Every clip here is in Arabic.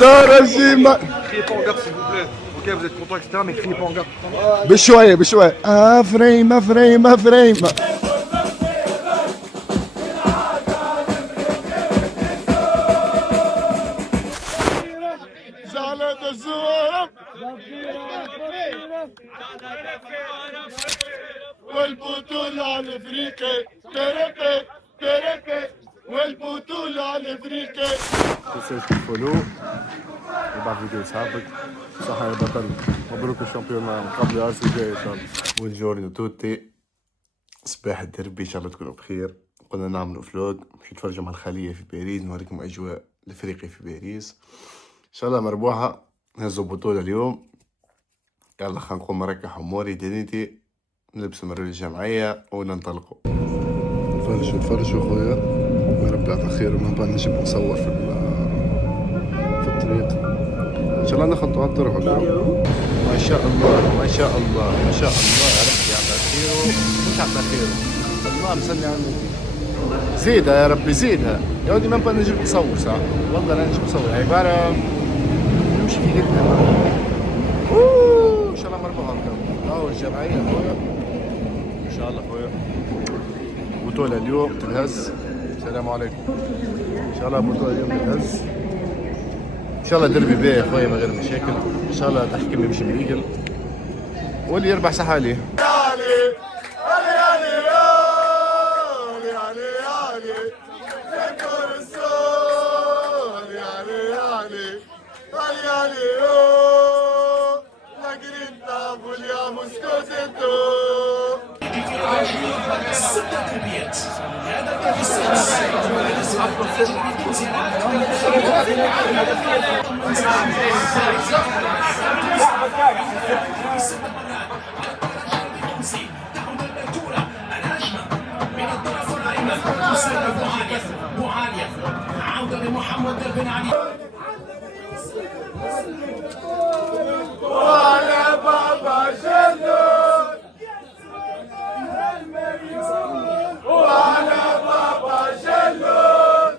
ترجمة. Criez pas en garde s'il vous plaît. Ok, vous êtes content, etc. Mais criez pas en garde. بشوية بشوية. افريم افريم افريم. زعلت الزوارة والبطولة الافريقي تركي تركي والبطولة الافريقي. تنساش تفولو وبعد فيديو يسحبك. صح يا بطل، مبروك الشامبيون قبل ارسنال الجاي ان شاء الله. بونجورنو توتي، صباح الدربي ان شاء الله تكونوا بخير. قلنا نعملوا فلوج باش نتفرجوا مع الخلية في باريس، نوريكم اجواء الافريقي في باريس ان شاء الله مربوحة. نهزوا بطولة اليوم، يلا خلينا نقوم نركح اموري دنيتي، نلبس مرور الجمعية وننطلقوا. تفرجوا خويا، يا رب يعطي خير وما نبقى نجم نصور في الطريق ان شاء الله. نخطوا على الطرق. ما شاء الله ما شاء الله ما شاء الله، يا رب يعطي خيره مش يعطي خيره. الله مسلي على النبي. زيدها يا ربي زيدها يا ودي، ما نبقى نجم نصور ساعة والله لا نجم نصور. عبارة نمشي في قدنا ان شاء الله مربوحة لكم. هاو الجمعية خويا ان شاء الله خويا. بطولة اليوم تنهز. السلام عليكم. ان شاء الله بطولة اليوم تنهز ان شاء الله. دربي باهي خويا من غير مشاكل ان شاء الله. تحكيم يمشي مليقل واللي يربح صح عليه. عودة لمحمد بن علي. وعلى بابا جندون وعلى بابا جندون.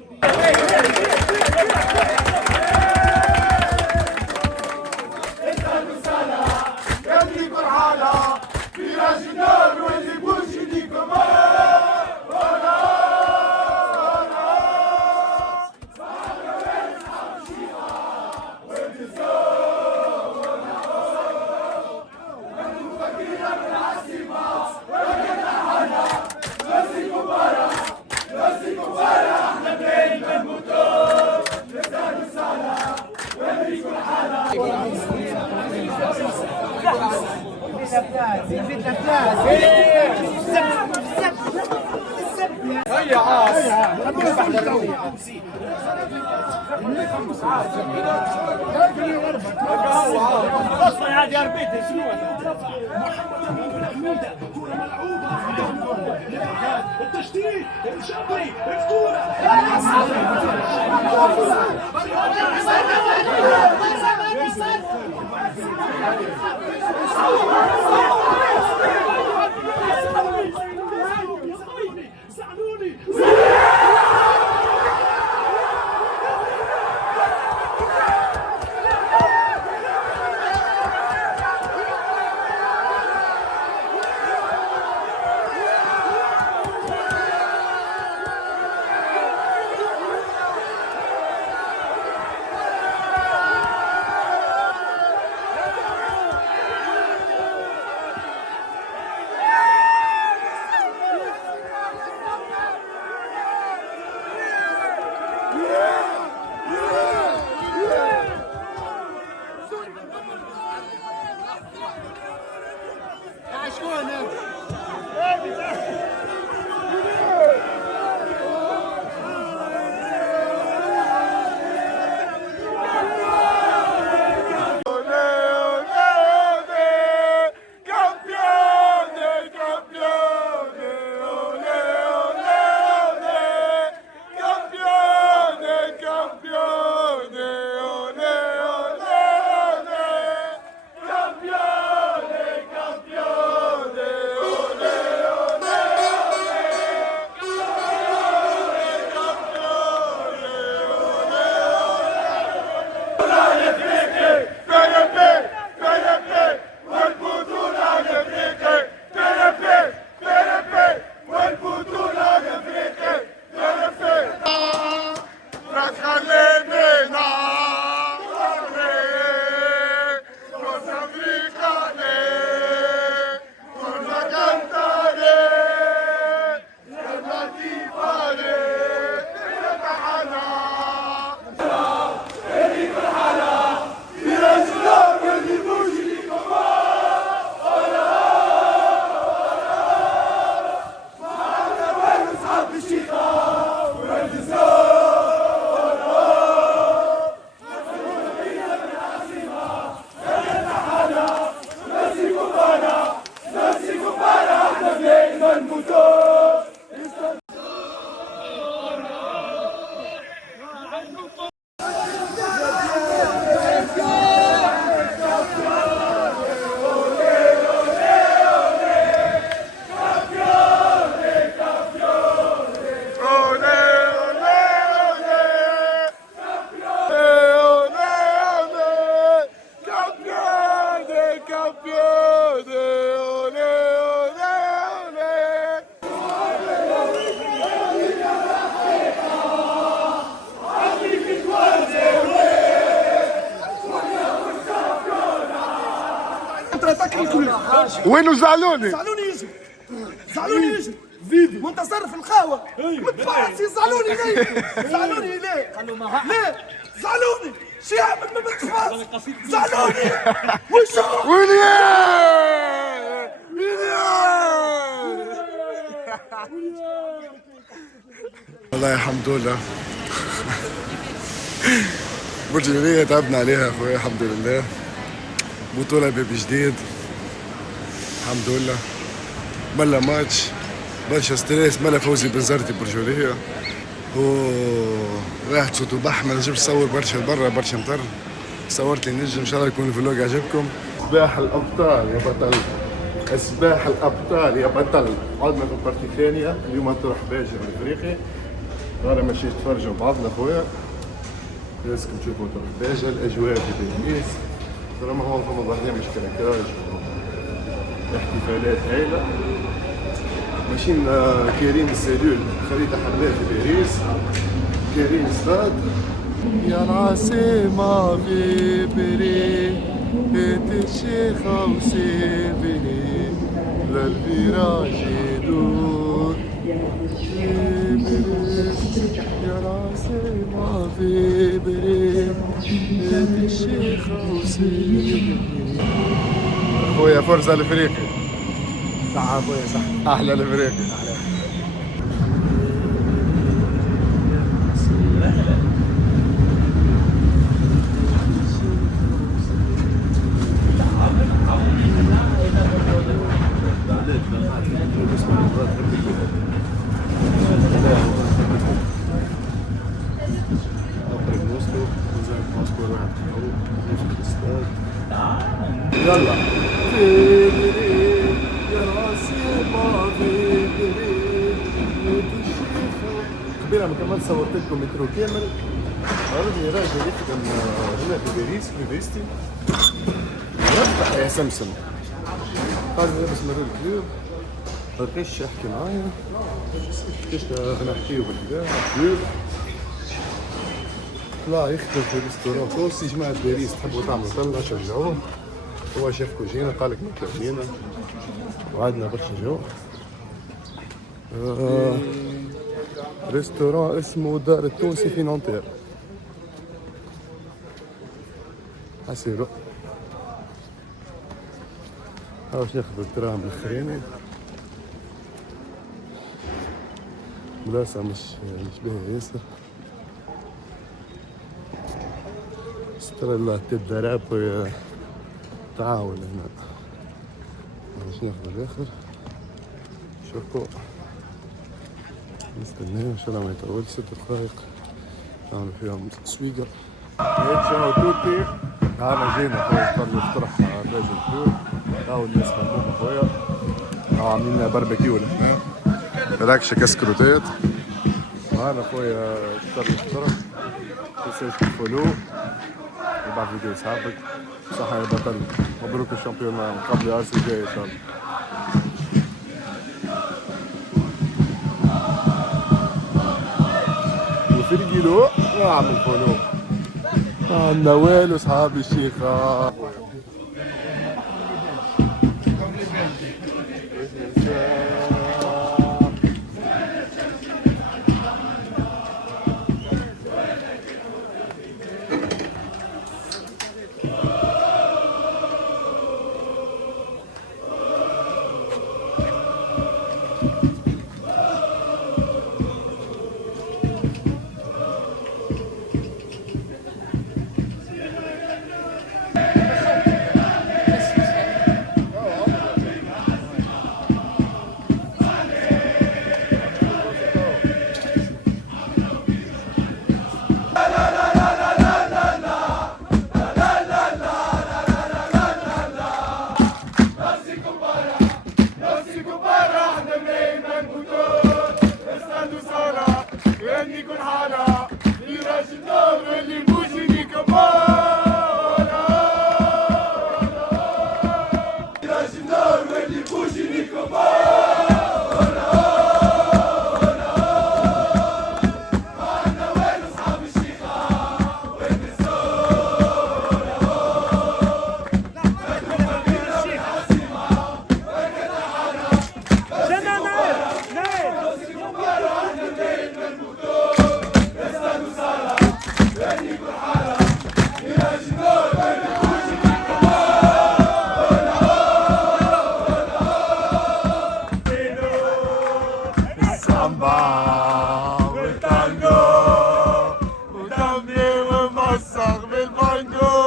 اسألوا سنة يدي فرحانة في راجدون واللي بوش يديكم. اصلا يا ربيتي شنو كرة ملعوبة التشتيت الشرقي الكرة وينو زعلوني؟ زعلوني يجي فيديو وانت صرف القهوه متفاعل زعلوني ليه؟ زعلوني ليه؟ ليه؟ زعلوني شي يعمل من متفاعل زعلوني وشو؟ ويليام والله الحمد لله. برجولية تعبنا عليها اخويا الحمد لله. بطولة باب جديد الحمد لله. ملا ماتش برشا ستريس، ملا فوزي بنزرتي برجولية راحت صوت وبح. ما نجمش نصور برشا برا، برشا مطر. صورت لي نجم، ان شاء الله يكون الفلوق عجبكم. سباح الابطال يا بطل، سباح الابطال يا بطل. عدنا في البارتي الثانية اليوم تروح باجر الافريقي. انا ماشي تفرجوا بعضنا خويا، لازمكم تشوفوا تروح باجر الاجواء في باريس. ما هو فما برنامج كراكاج احتفالات هايلة. ماشيين كريم السلول خريطة حمراء في باريس، كريم ستاد. يا العاصمة في باريس بيت الشيخ وسيبني للفراج يدور في باريس. يا العاصمة في باريس بيت الشيخ وسيبني. خويا فرصة الافريقي. صح اخويا صح. احلى الافريقي. يلا قبيله ما كملت صورت لكم مترو كامل. عرضني راجل يخدم هنا في باريس في يونيفرستي، يفتح يا سمسم. قال لي لابس مريض كبير، مبقاش يحكي معايا، كيفاش نحكيو بالكدا كبير. طلع يخدم في ريستورون كوسي. جماعة باريس تحبوا تعملوا طلة شجعوه، هو شاف كوجينا قال لك مكلفينا وعدنا برشا جو. ريستورون اسمه دار التونسي في نونتير. حسيرو هاوش ناخذ الدراهم الاخرين. بلاصة مش باهية ياسر. ستر الله تدرب تعاون هنا. باش ناخذ الاخر شوفوا. نستناه ان شاء الله ما يطولش 6 دقائق نعمل فيهم تسويقة. تشاو توتي. انا جينا خويا نفرجوا في طرح باجي الكيو. هاو الناس مهمومة خويا. هاو عاملين لنا باربيكيو لهنا. هذاك كسكروتات. معانا خويا فطر الفطر. متنساوش تفولو وبعد فيديو يسحبك. صحة يا بطل، مبروك الشامبيون قبل ارسي جاي ان شاء الله. وفي الكيلو نعمل فولو. عندنا والو صحابي الشيخة. سامبا والتانجو ودمي وموسخ بالبانجو.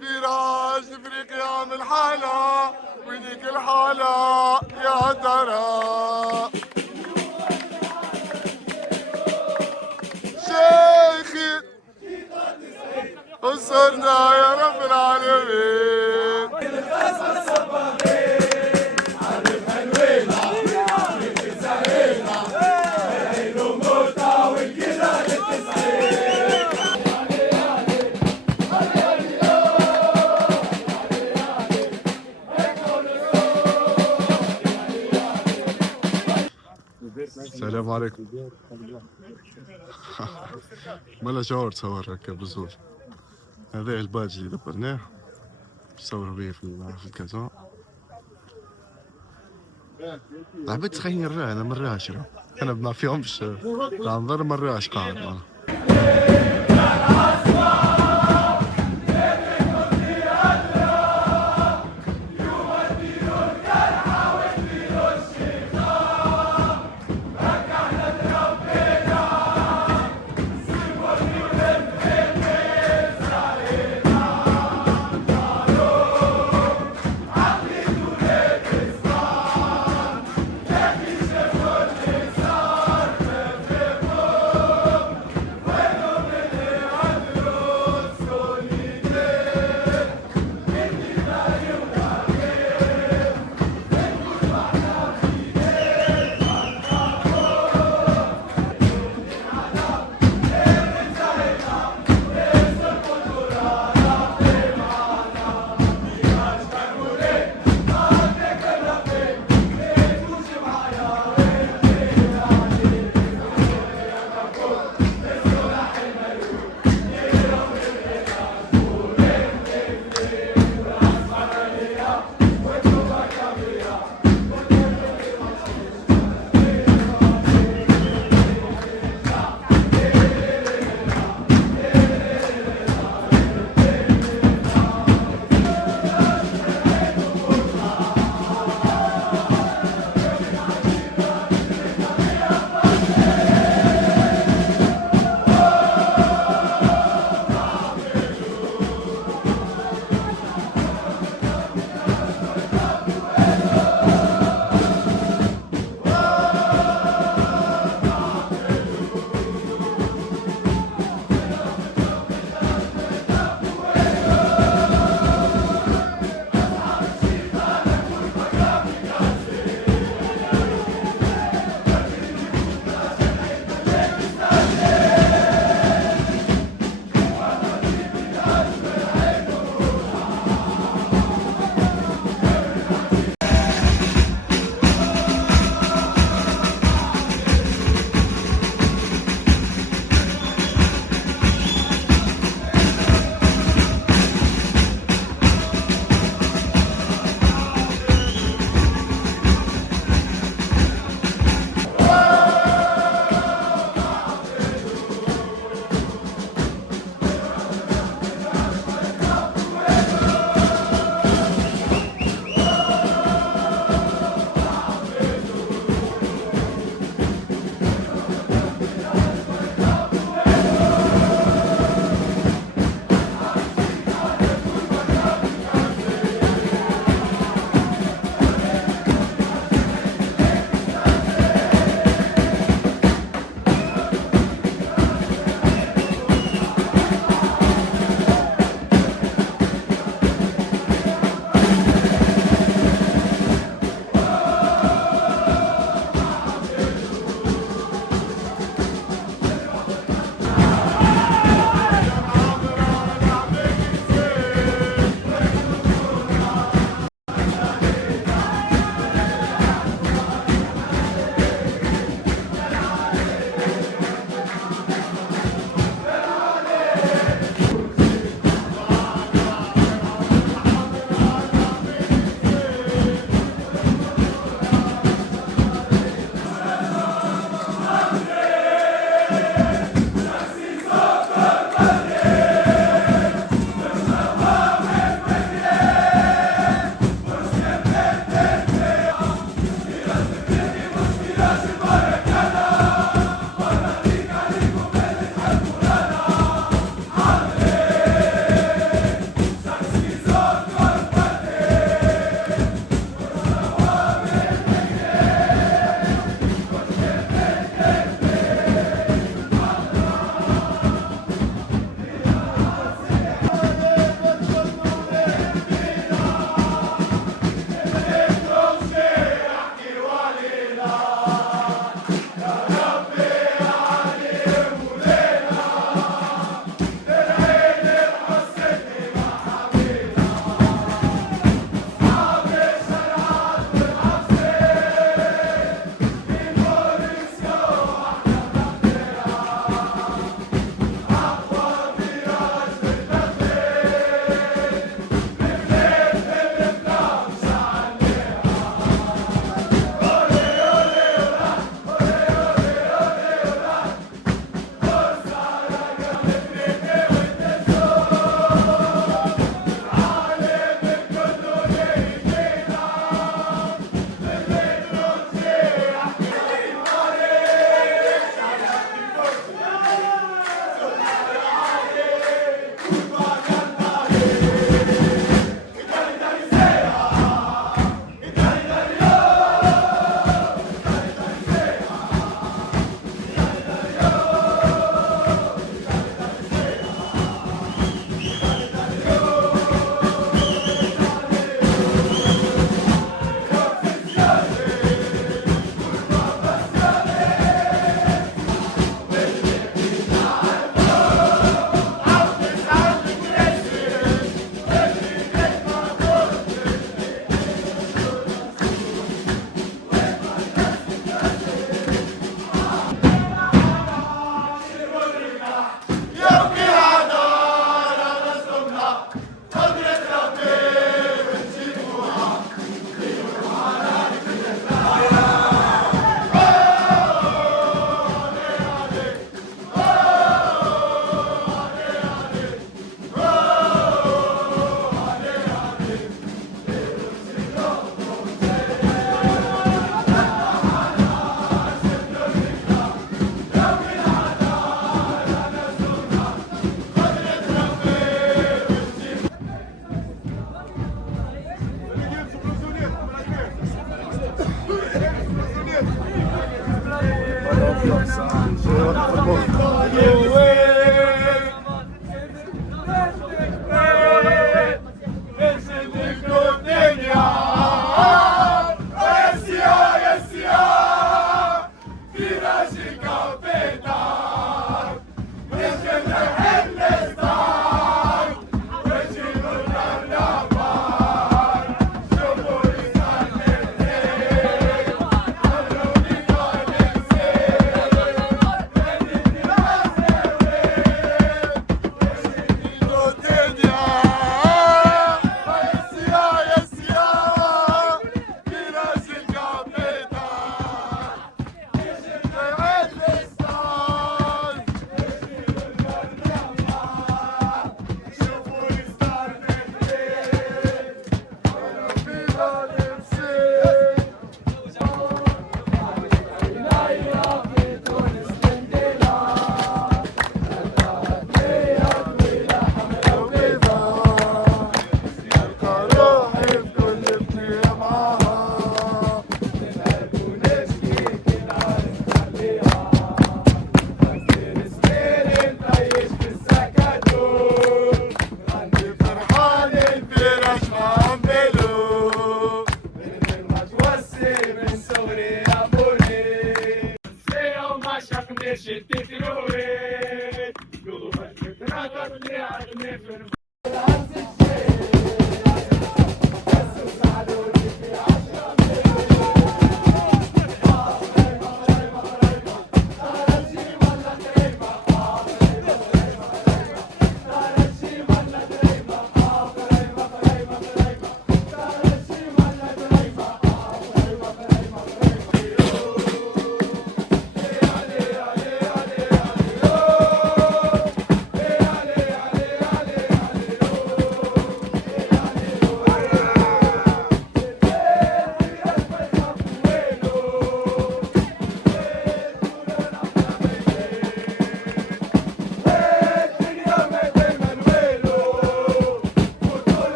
فراش افريقيا من حالة وذيك الحالة يا ترى. شيخي انصرنا يا رب العالمين. السلام عليكم. مالا شعور تصور هكا بزول. هذا الباج اللي دبرناه نصوروا بيه في الكازون. العباد تخيل راه انا مراش راه انا ما فيهمش نظر مراش قاعد انا.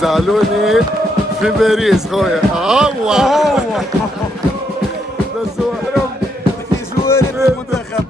زعلوني في باريس خويا هو بس هو حرام في جواري في المنتخب.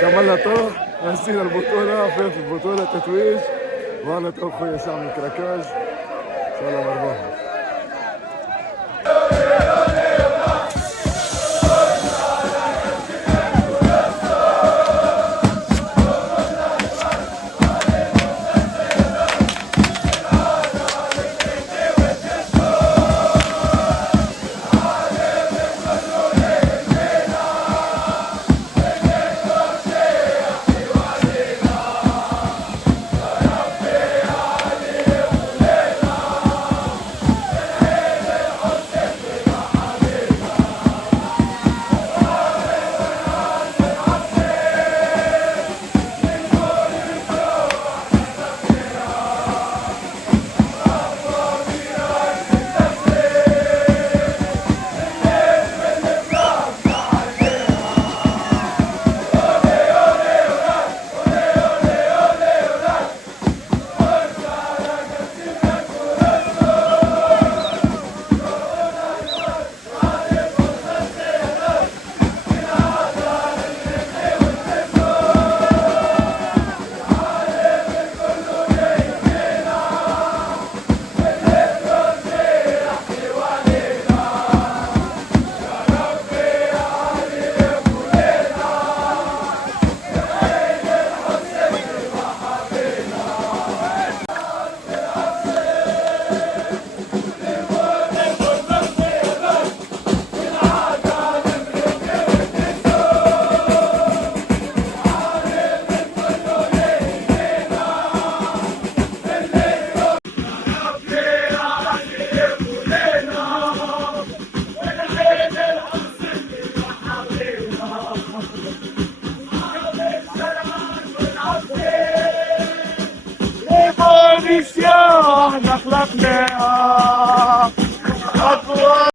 كملنا طرح نسينا البطولة فين في البطولة تتويج وانا تو خويا سامي من كراكاج ان شاء الله مربوحة. كومبيتيسيون احنا خلقناها أقوى.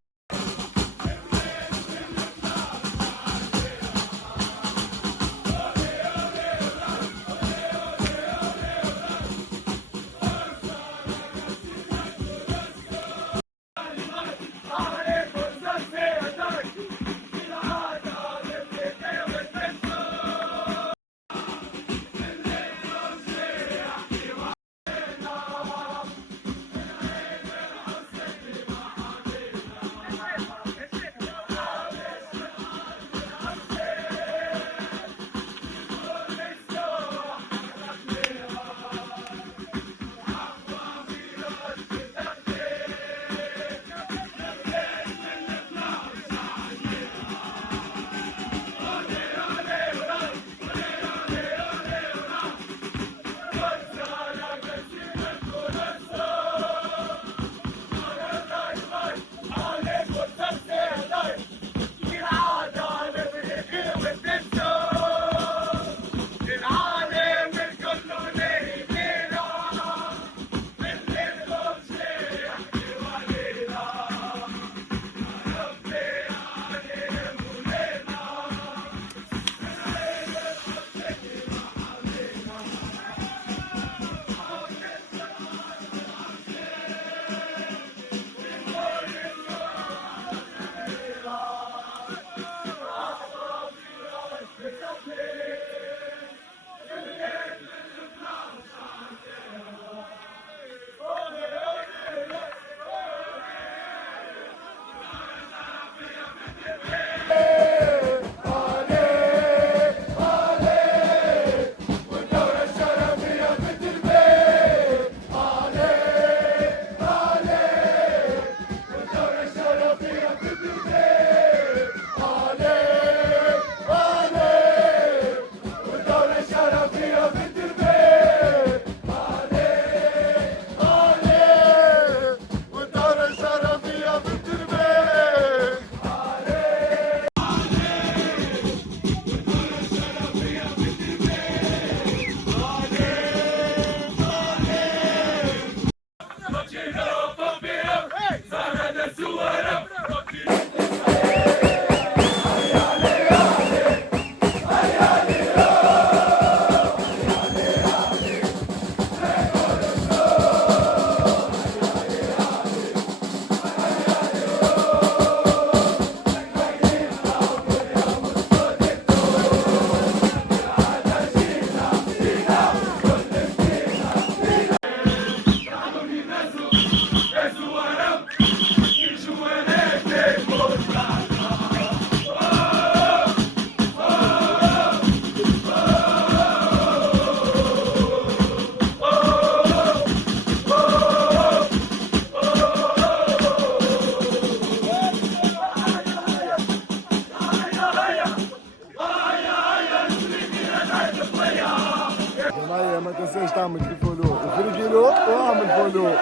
ما تنساش تعمل الفولو وفريقيلو واعمل فولو.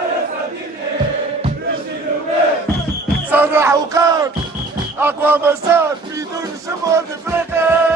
صرح وقال اقوى مسار في دون الجمهور الافريقي.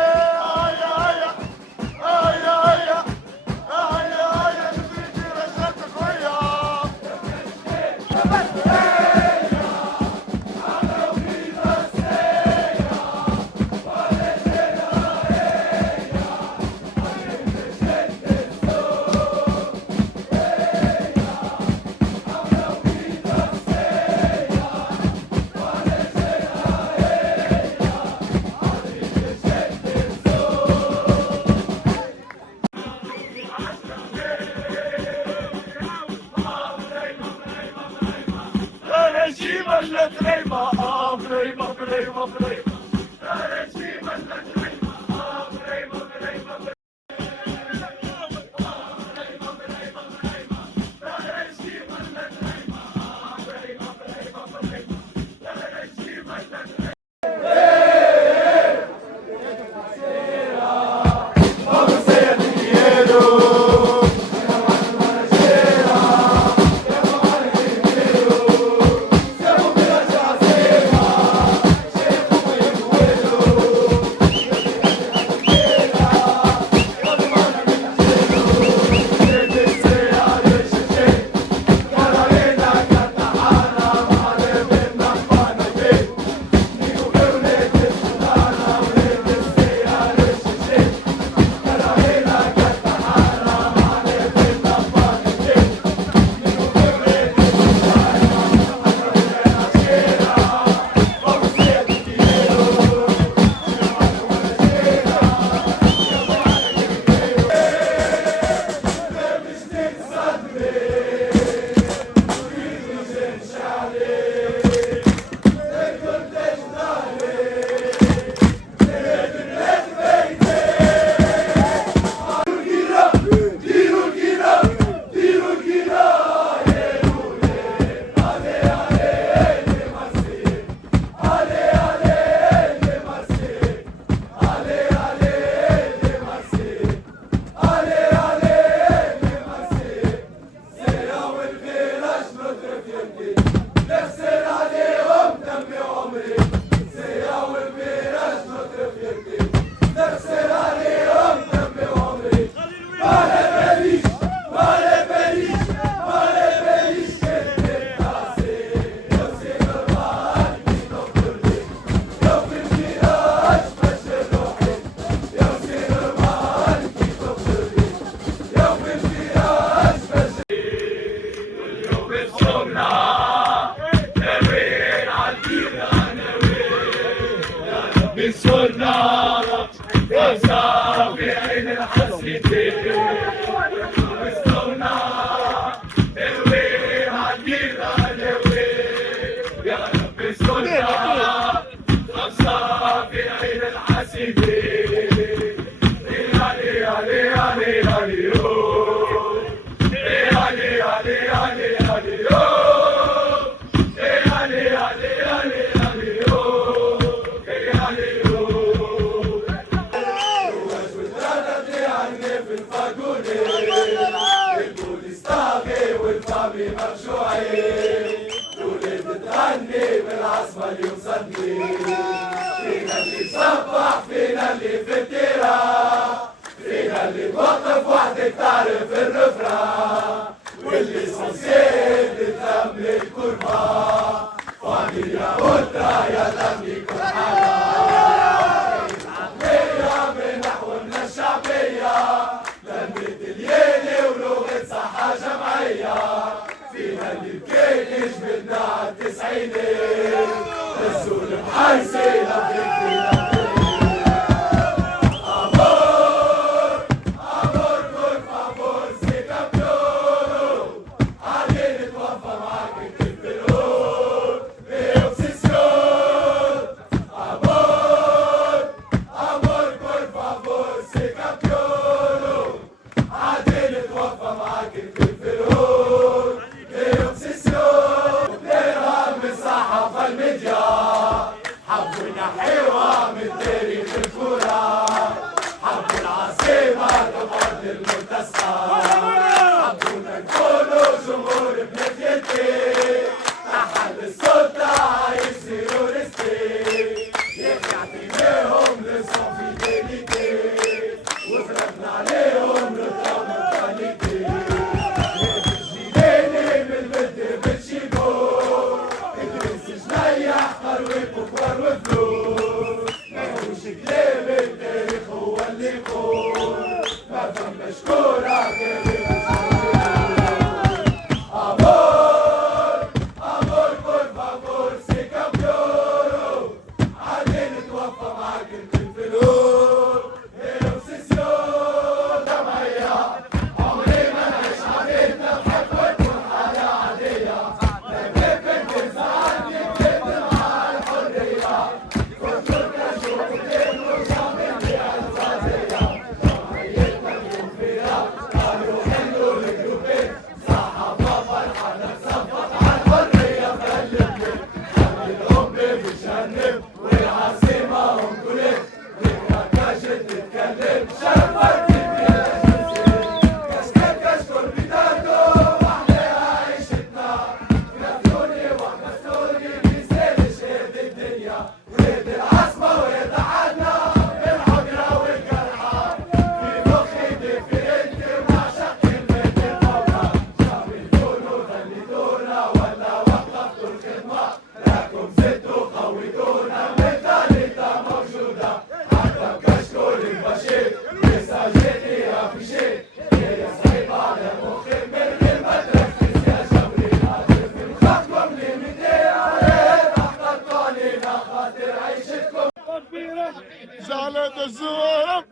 زعلت الزوارب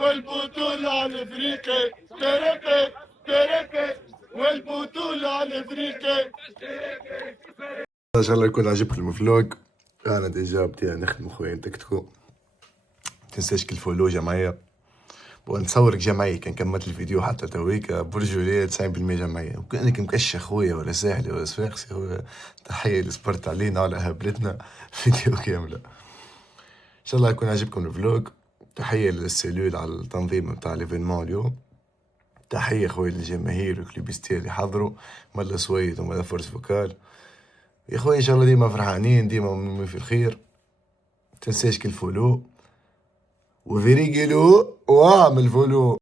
والبطولة الافريقي تركي تركي والبطولة الافريقي. ان شاء الله يكون عجبكم الفلوج. انا ديجا بدي نخدم خويا تكتكو. تنساش كل فولو جمعية ونصورك جمعية. كان كملت الفيديو حتى تويك برجولية 90% جمعية وكأنك مكشة خويا ولا ساحلي ولا صفاقسي خويا. تحية لسبرت علينا على هبلتنا فيديو كاملة. ان شاء الله يكون عجبكم الفلوج. تحية للسيلول على التنظيم بتاع ليفينمون اليوم. تحية خويا للجماهير وكليبيستير اللي حضروا ملا سويد وملا فورس فوكال. يا خويا ان شاء الله ديما فرحانين ديما في الخير. تنساش كل فولو وفيريجلو واعمل فولو.